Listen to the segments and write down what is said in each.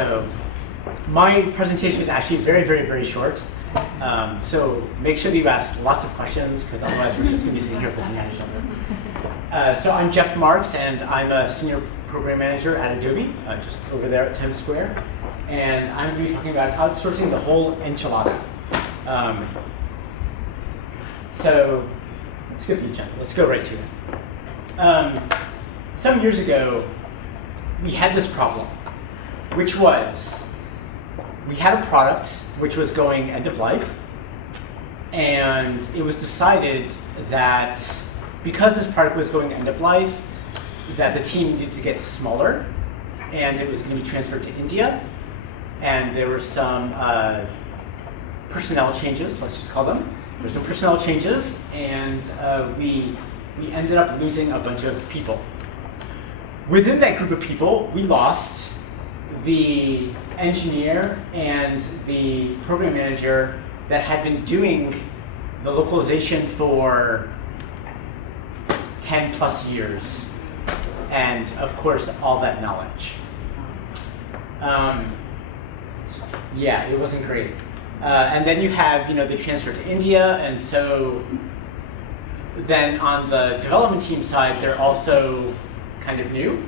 So my presentation is actually very, very, very short. So make sure that you ask lots of questions, because otherwise we're just going to be sitting here looking at each other. So I'm Jeff Marques, and I'm a senior program manager at Adobe, just over there at Times Square. And I'm going to be talking about outsourcing the whole enchilada. So let's skip the agenda. Let's go right to it. Some years ago, we had this problem, which was we had a product which was going end of life, and it was decided that because this product was going end of life, that the team needed to get smaller, and it was going to be transferred to India, and there were some personnel changes, let's just call them. There were some personnel changes, and we ended up losing a bunch of people. Within that group of people, we lost the engineer and the program manager that had been doing the localization for 10 plus years, and of course all that knowledge. Yeah, it wasn't great. And then you have, the transfer to India, and so then on the development team side, they're also kind of new,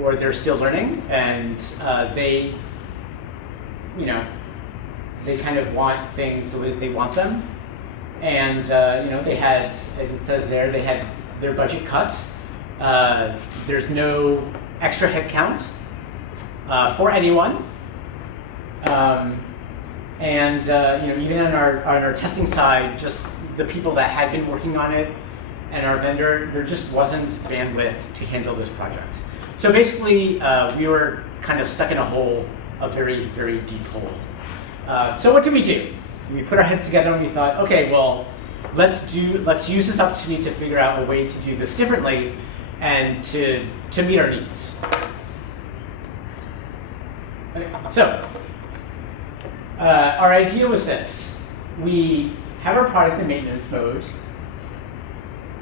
or they're still learning, and they kind of want things the way that they want them. And they had, as it says there, they had their budget cut. There's no extra headcount for anyone. Even on our testing side, just the people that had been working on it and our vendor, there just wasn't bandwidth to handle this project. So basically, we were kind of stuck in a hole, a very, very deep hole. So what did we do? We put our heads together and we thought, okay, well, let's use this opportunity to figure out a way to do this differently and to meet our needs. Okay, so our idea was this. We have our product in maintenance mode.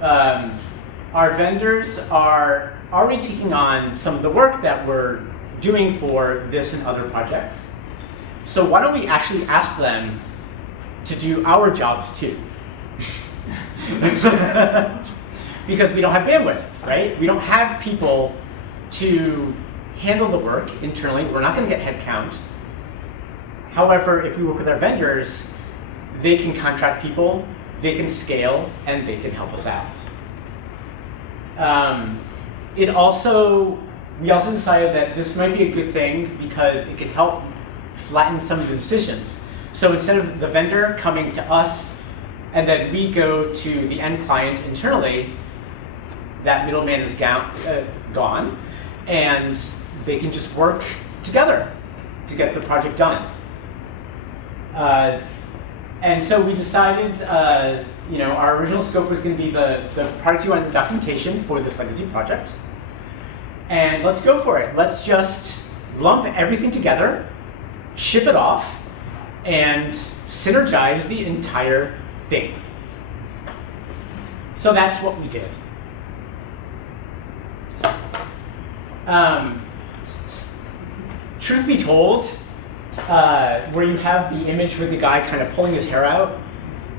Our vendors are already taking on some of the work that we're doing for this and other projects. So why don't we actually ask them to do our jobs too? Because we don't have bandwidth, right? We don't have people to handle the work internally. We're not going to get headcount. However, if we work with our vendors, they can contract people, they can scale, and they can help us out. We also decided that this might be a good thing because it can help flatten some of the decisions. So instead of the vendor coming to us and then we go to the end client internally, that middleman is gone, and they can just work together to get the project done. And so we decided, our original scope was going to be the product UI and the documentation for this legacy project. And let's go for it. Let's just lump everything together, ship it off, and synergize the entire thing. So that's what we did. Truth be told, where you have the image with the guy kind of pulling his hair out,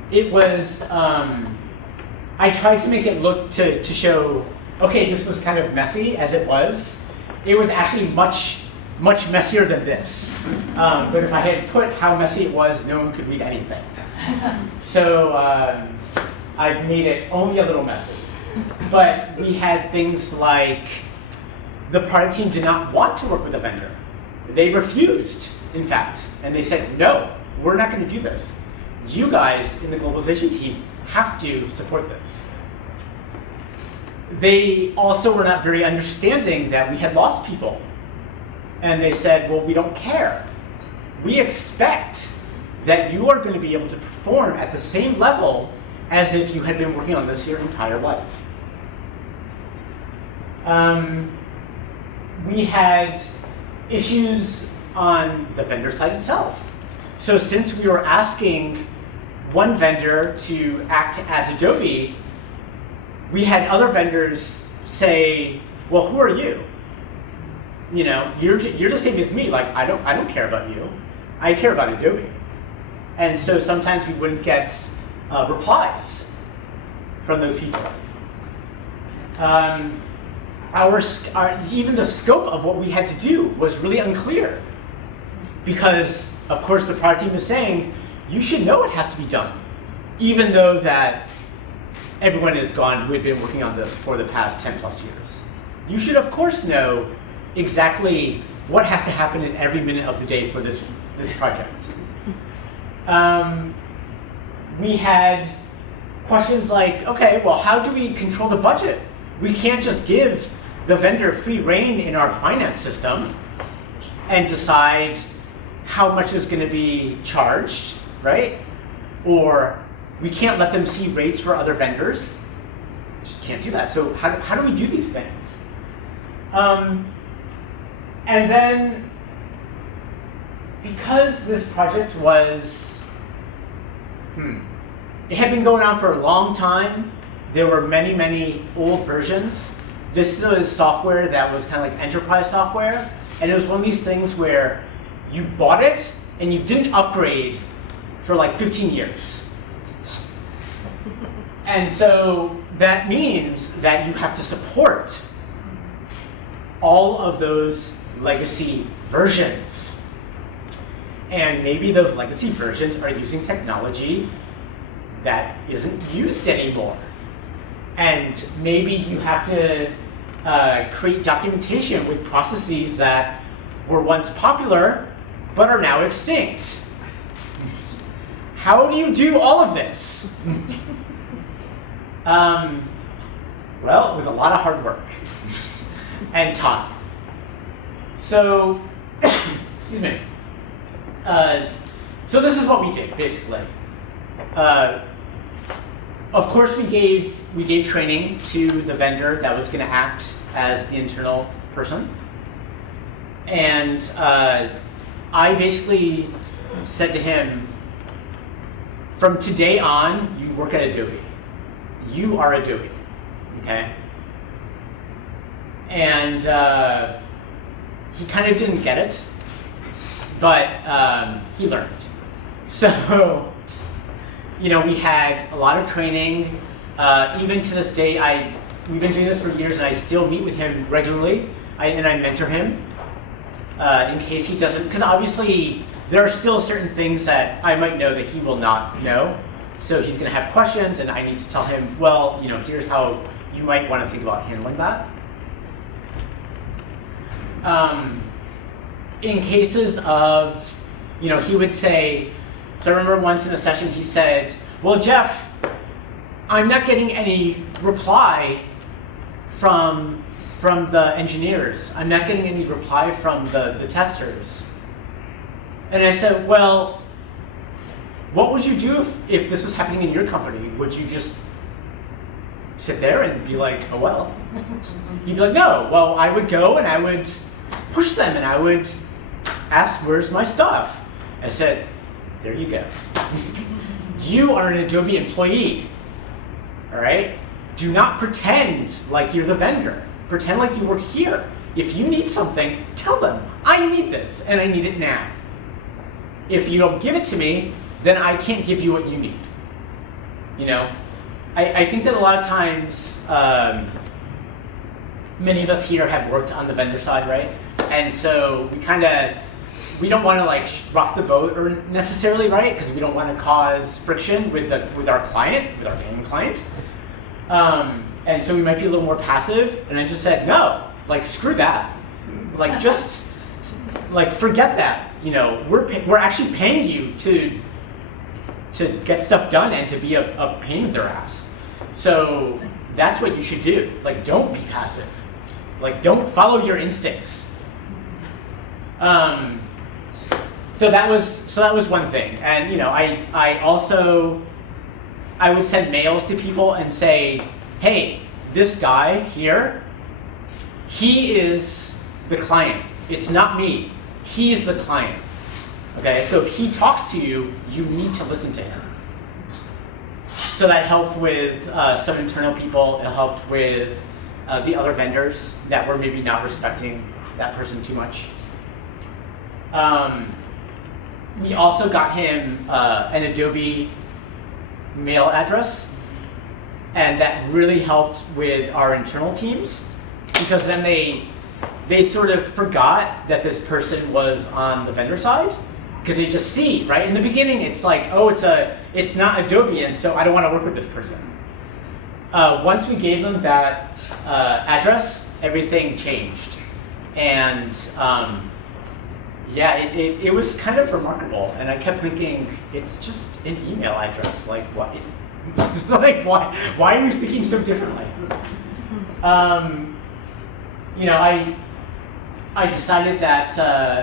it was, I tried to make it look to show, okay, this was kind of messy as it was. It was actually much, much messier than this. But if I had put how messy it was, no one could read anything. So I've made it only a little messy. But we had things like the product team did not want to work with a vendor. They refused, in fact, and they said, no, we're not going to do this. You guys in the globalization team have to support this. They also were not very understanding that we had lost people. And they said, well, we don't care. We expect that you are going to be able to perform at the same level as if you had been working on this your entire life. We had issues on the vendor side itself. So since we were asking one vendor to act as Adobe, we had other vendors say, well, who are you? you're the same as me. Like, I don't care about you. I care about Adobe. And so sometimes we wouldn't get replies from those people. Even the scope of what we had to do was really unclear, because of course the product team is saying you should know it has to be done, even though that everyone is gone who had been working on this for the past 10 plus years. You should of course know exactly what has to happen in every minute of the day for this project. We had questions like, okay, well, how do we control the budget? We can't just give the vendor free rein in our finance system and decide how much is going to be charged, right? Or we can't let them see rates for other vendors. Just can't do that. So how do we do these things? And then, because this project was, it had been going on for a long time. There were many, many old versions. This was software that was kind of like enterprise software. And it was one of these things where you bought it and you didn't upgrade for like 15 years. And so that means that you have to support all of those legacy versions. And maybe those legacy versions are using technology that isn't used anymore. And maybe you have to create documentation with processes that were once popular but are now extinct. How do you do all of this? Well, with a lot of hard work and time. So, excuse me. So this is what we did, basically. Of course, we gave training to the vendor that was going to act as the internal person, and I basically said to him, from today on, you work at Adobe. You are Adobe, okay? And he kind of didn't get it, but he learned. So, we had a lot of training. Even to this day, we've been doing this for years, and I still meet with him regularly, and I mentor him in case he doesn't, because obviously there are still certain things that I might know that he will not know. So he's going to have questions, and I need to tell him, well, here's how you might want to think about handling that. In cases of, he would say, so I remember once in a session he said, well, Jeff, I'm not getting any reply from the engineers. I'm not getting any reply from the testers. And I said, well, what would you do if this was happening in your company? Would you just sit there and be like, oh, well? He'd be like, no. Well, I would go and I would push them and I would ask, where's my stuff? I said, there you go. You are an Adobe employee, all right? Do not pretend like you're the vendor. Pretend like you work here. If you need something, tell them, I need this and I need it now. If you don't give it to me, then I can't give you what you need. I think that a lot of times, many of us here have worked on the vendor side, right? And so we don't want to rock the boat or necessarily, right? Because we don't want to cause friction with our client, with our paying client. And so we might be a little more passive. And I just said, no, screw that. Just forget that. We're actually paying you to get stuff done and to be a pain in their ass. So that's what you should do. Don't be passive. Don't follow your instincts. So that was one thing. And I would send mails to people and say, hey, this guy here, he is the client. It's not me. He's the client. Okay, so if he talks to you, you need to listen to him. So that helped with some internal people. It helped with the other vendors that were maybe not respecting that person too much. We also got him an Adobe mail address, and that really helped with our internal teams, because then they sort of forgot that this person was on the vendor side, because they just see, right? In the beginning, it's like, oh, it's not Adobe, and so I don't want to work with this person. Once we gave them that address, everything changed. And yeah, it was kind of remarkable. And I kept thinking, it's just an email address. Like, what? Like, why are you thinking so differently? You know, I decided that,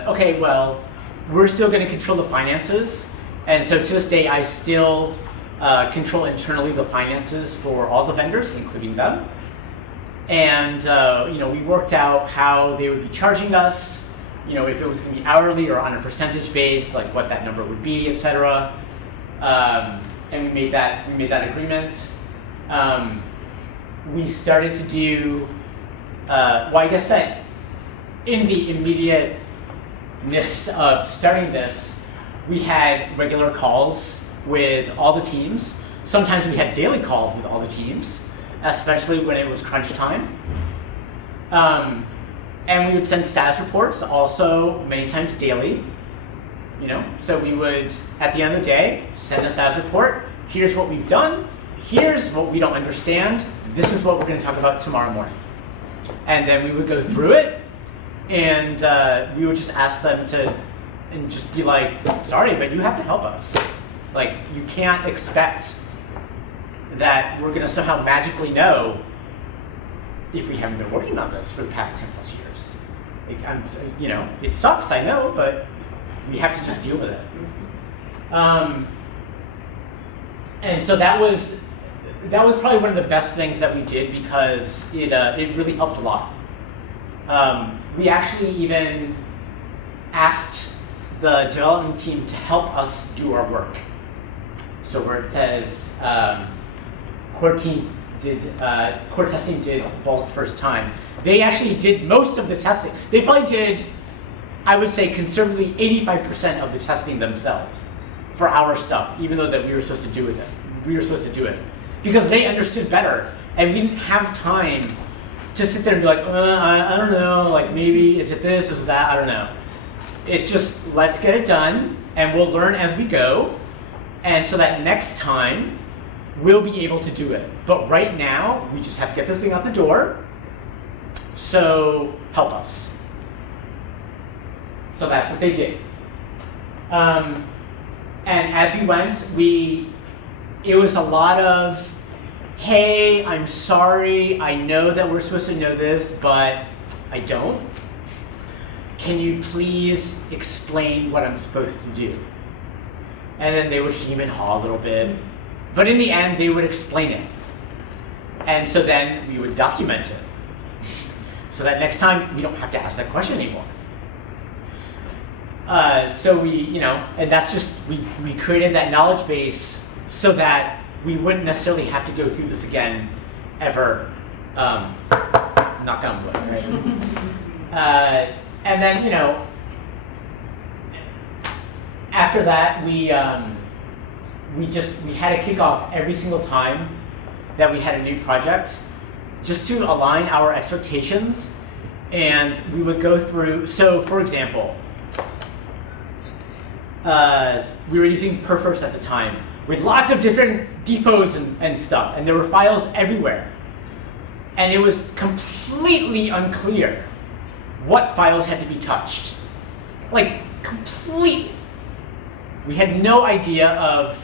okay, well, we're still going to control the finances. And so to this day, I still control internally the finances for all the vendors, including them. And you know, we worked out how they would be charging us, you know, if it was going to be hourly or on a percentage base, like what that number would be, etc. And we made that agreement. We started to do, well, I guess that in the immediateness of starting this, we had regular calls with all the teams. Sometimes we had daily calls with all the teams, especially when it was crunch time. And we would send status reports also many times daily. You know, so we would, at the end of the day, send a status report. Here's what we've done. Here's what we don't understand. This is what we're going to talk about tomorrow morning. And then we would go through it, and we would just ask them to, and just be like, sorry, but you have to help us. Like, you can't expect that we're going to somehow magically know if we haven't been working on this for the past 10 plus years. Like, you know, it sucks, I know, but we have to just deal with it. And so that was probably one of the best things that we did, because it really helped a lot. We actually even asked the development team to help us do our work. So where it says core testing did bulk first time, they actually did most of the testing. They probably did, I would say, conservatively 85% of the testing themselves for our stuff, even though that we were supposed to do it because they understood better, and we didn't have time to sit there and be like, I don't know, like maybe is it this, is it that, I don't know. It's just, let's get it done, and we'll learn as we go, and so that next time we'll be able to do it. But right now, we just have to get this thing out the door, so help us. So that's what they did. And as we went, it was a lot of, hey, I'm sorry, I know that we're supposed to know this, but I don't. Can you please explain what I'm supposed to do? And then they would hem and haw a little bit. But in the end, they would explain it. And so then we would document it. So that next time, we don't have to ask that question anymore. So we, you know, and that's just, we created that knowledge base so that we wouldn't necessarily have to go through this again, ever. Knock on wood, right? And then, you know, after that, we had a kickoff every single time that we had a new project, just to align our expectations. And we would go through, so for example, we were using Perfirst at the time with lots of different depots and stuff, and there were files everywhere. And it was completely unclear what files had to be touched. Like, completely. We had no idea of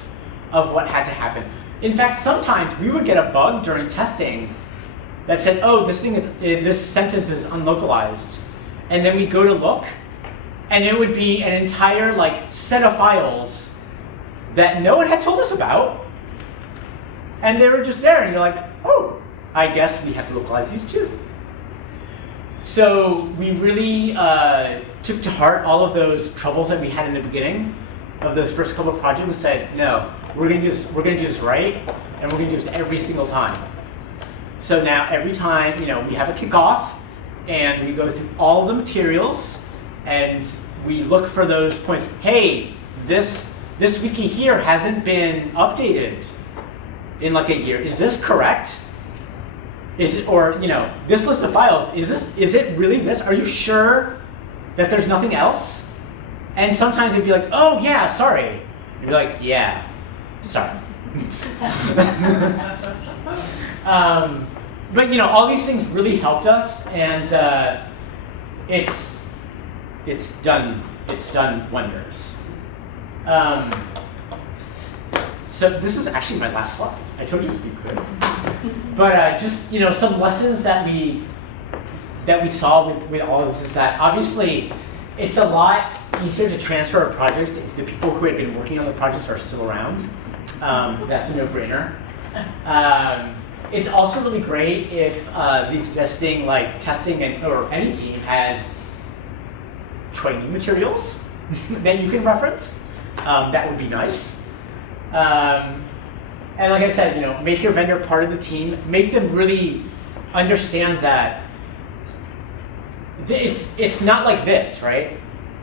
what had to happen. In fact, sometimes we would get a bug during testing that said, oh, this sentence is unlocalized. And then we go to look, and it would be an entire set of files that no one had told us about. And they were just there, and you're like, oh, I guess we have to localize these too. So we really took to heart all of those troubles that we had in the beginning of those first couple of projects and said, no, we're gonna do this right, and we're gonna do this every single time. So now every time, you know, we have a kickoff, and we go through all of the materials, and we look for those points. Hey, this wiki here hasn't been updated in like a year. Is this correct? Is it, or this list of files, is it really this? Are you sure that there's nothing else? And sometimes they'd be like, oh yeah, sorry. You'd be like, yeah, sorry. But all these things really helped us, and it's done wonders. So this is actually my last slide. I told you it'd be quick. But just some lessons that we saw with all of this is that obviously it's a lot easier to transfer a project if the people who had been working on the project are still around. That's a no-brainer. It's also really great if the existing testing or any team has training materials that you can reference. That would be nice. And like I said, make your vendor part of the team. Make them really understand that it's not like this, right?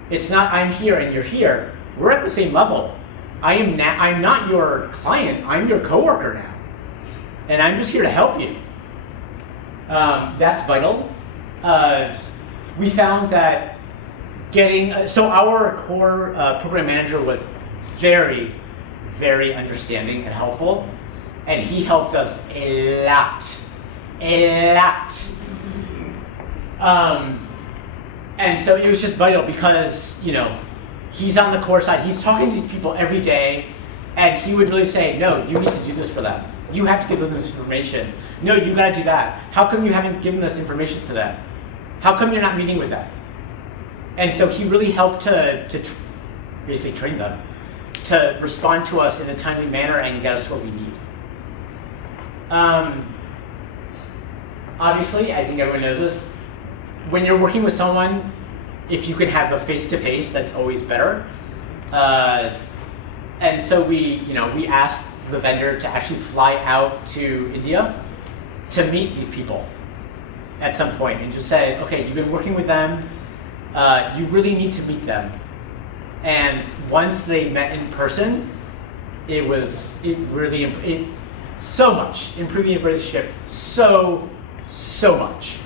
It's not I'm here and you're here. We're at the same level. I'm not your client. I'm your coworker now, and I'm just here to help you. That's vital. We found that so our core program manager was very, very understanding and helpful, and he helped us a lot. And so it was just vital because he's on the core side. He's talking to these people every day, and he would really say, no, you need to do this for them. You have to give them this information. No, you got to do that. How come you haven't given this information to them? How come you're not meeting with them? And so he really helped to basically train them to respond to us in a timely manner and get us what we need. Obviously, I think everyone knows this. When you're working with someone, if you can have a face-to-face, that's always better. And so we asked the vendor to actually fly out to India to meet these people at some point and just say, okay, you've been working with them, you really need to meet them. And once they met in person, it really so much, improved the relationship so much.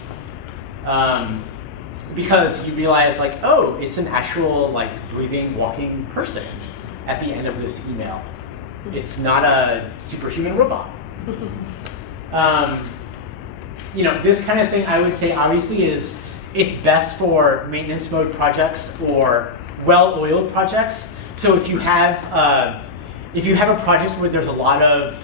Because you realize oh, it's an actual breathing, walking person at the end of this email. It's not a superhuman robot. This kind of thing I would say obviously it's best for maintenance mode projects or well-oiled projects. So if you have a project where there's a lot of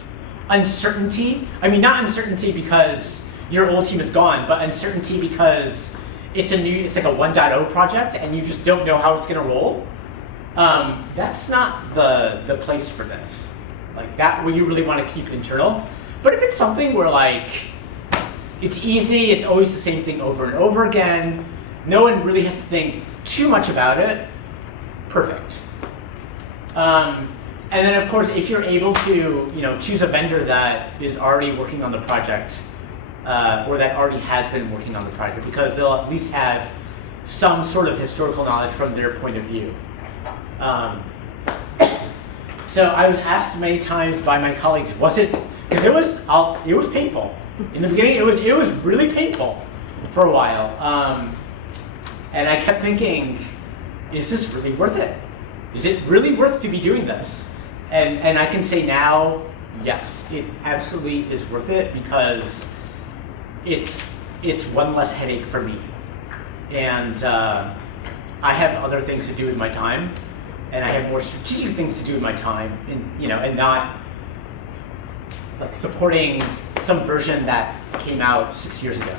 uncertainty, not uncertainty because your old team is gone, but uncertainty because it's like a 1.0 project and you just don't know how it's going to roll, that's not the place for this. That where you really want to keep internal. But if it's something where it's easy, it's always the same thing over and over again, no one really has to think too much about it, perfect. And then of course, if you're able to choose a vendor that is already working on the project, or that already has been working on the project, because they'll at least have some sort of historical knowledge from their point of view. So I was asked many times by my colleagues, because it was painful. In the beginning, it was really painful for a while. And I kept thinking, is this really worth it? Is it really worth to be doing this? And I can say now, yes, it absolutely is worth it because it's one less headache for me. And I have other things to do with my time, and I have more strategic things to do with my time, and not supporting some version that came out 6 years ago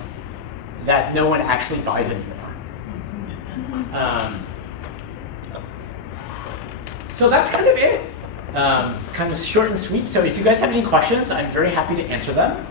that no one actually buys anymore. So that's kind of it. Kind of short and sweet. So if you guys have any questions, I'm very happy to answer them.